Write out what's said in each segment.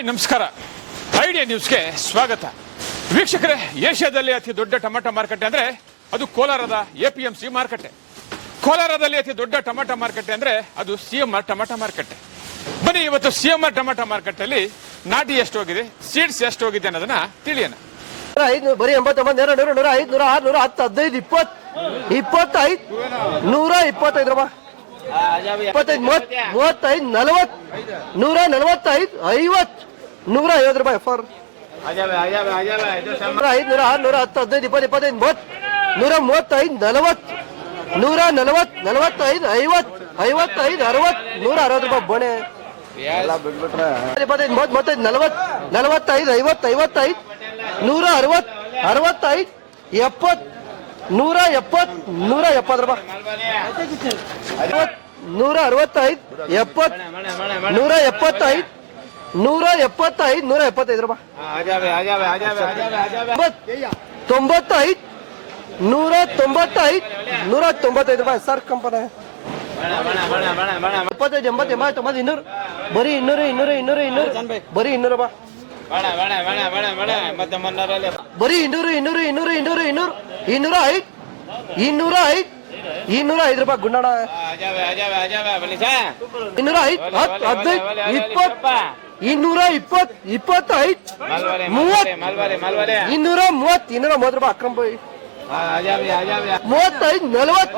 Hi ನಮಸ್ಕಾರ. Idea ನ್ಯೂಸ್ಗೆ ಸ್ವಾಗತ. ವೀಕ್ಷಕರೇ, ಏಷ್ಯಾದಲ್ಲಿ ಅತಿ ದೊಡ್ಡ ಟೊಮೆಟೊ ಮಾರುಕಟ್ಟೆ ಅಂದ್ರೆ ಅದು ಕೋಲಾರದ APMC ಮಾರುಕಟ್ಟೆ. ಕೋಲಾರದಲ್ಲಿ ಅತಿ ದೊಡ್ಡ ಟೊಮೆಟೊ ಮಾರುಕಟ್ಟೆ ಅಂದ್ರೆ ಅದು CMR ಟೊಮೆಟೊ ಮಾರುಕಟ್ಟೆ. ಬನ್ನಿ ಇವತ್ತು CMR ಟೊಮೆಟೊ ಮಾರುಕಟ್ಟೆಯಲ್ಲಿ ನಾಟಿ ಎಷ್ಟು ಹೋಗಿದೆ, ಸೀಡ್ಸ್ ಎಷ್ಟು ಹೋಗಿದೆ ಅನ್ನೋದನ್ನ ತಿಳಿಯೋಣ. 500 ಬರೀ 89 100 100 500 600 10 15 20 25 125 ರೂಪಾಯಿ 25 35 40 145 50 150 ರೂಪಾಯಿ ಫಾರ್ 500 600 10 15 20 25 30 135 40 140 45 50 55 60 160 ರೂಪಾಯಿ ಬಣೆ 25 35 40 45 50 55 160 65 70 170 170 ರೂಪಾಯಿ 165 70 175 175 ರೂಪಾಯಿ 95 195 195 ರೂಪಾಯಿ ಸರ್ ಕಂಪನಿ 75 80 80 200 ಬರೀ 200 ಬರೀ 200 ರೂಪಾಯಿ ಬರೀ 205 ರೂಪಾಯಿ ಗುಂಡಣ 205 15 20 25 30 230 ರೂಪಾಯಿ ಅಕ್ರಮ್ ಬಾಯಿ 35 40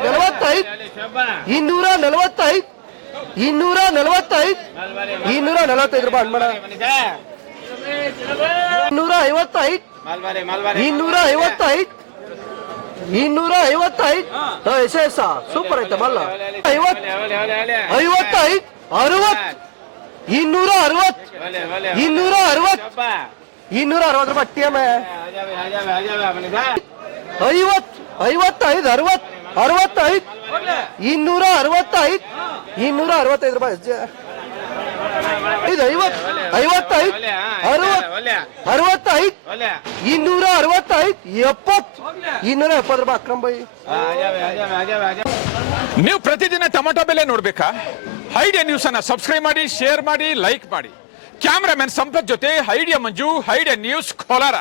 45 245 245 ರೂಪಾಯಿ ಅನ್ಬೇಡ 255 255 ಸೂಪರ್ ಐತೆ ಮಲ್ಲ 55 60 260 ರೂಪಾಯಿ TM 50 55 60 65 265 265 ರೂಪಾಯಿ 55 55 60 65 265 270 ರೂಪಾಯಿ ಅಕ್ರಮ್ ಬಾಯಿ. ನೀವು ಪ್ರತಿದಿನ ಟೊಮೆಟೊ ಬೆಲೆ ನೋಡ್ಬೇಕಾ? ಐಡಿಯಾ ನ್ಯೂಸ್ ಅನ್ನ ಸಬ್ಸ್ಕ್ರೈಬ್ ಮಾಡಿ, ಶೇರ್ ಮಾಡಿ, ಲೈಕ್ ಮಾಡಿ. ಕ್ಯಾಮರಾಮನ್ ಸಂಪತ್ ಜೊತೆ ಐಡಿಯಾ ಮಂಜು, ಐಡಿಯಾ ನ್ಯೂಸ್ ಕೋಲಾರ.